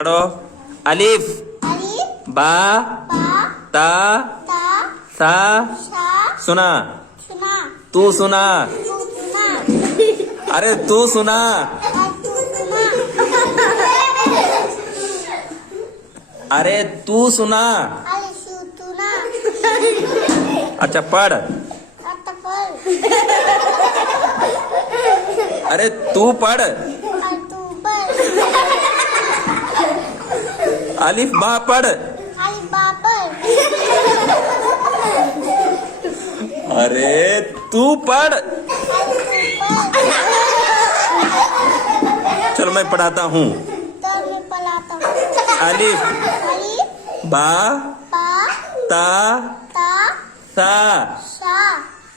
पढ़ो। अलिफ अलिफ बा बा ता ता सा शा सुना सुना तू सुना तू सुना अरे तू सुना तू सुना अरे तू सुना अरे शू सुना अच्छा पढ़ अतफल अरे तू पढ़ अतुबल अलिफ बा पढ़ अली बाबर अरे तू पढ़ चलो मैं पढ़ाता हूँ तर में पलाता हूँ अलिफ अलिफ बा बा ता ता सा शा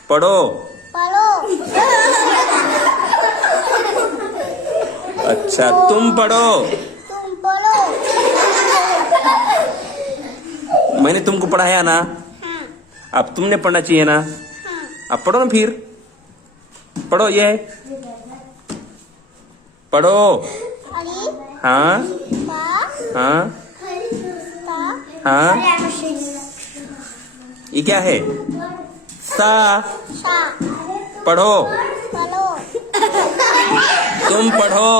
पढ़ो पलो अच्छा तुम पढ़ो तुम पलो मैंने तुमको पढ़ाया ना हाँ अब तुमने पढ़ना चाहिए ना हाँ अब पढ़ो ना फिर पढ़ो ये पढ़ो अलिफ हाँ बा हाँ ता हाँ ये क्या है सा शा पढ़ो पलो तुम पढ़ो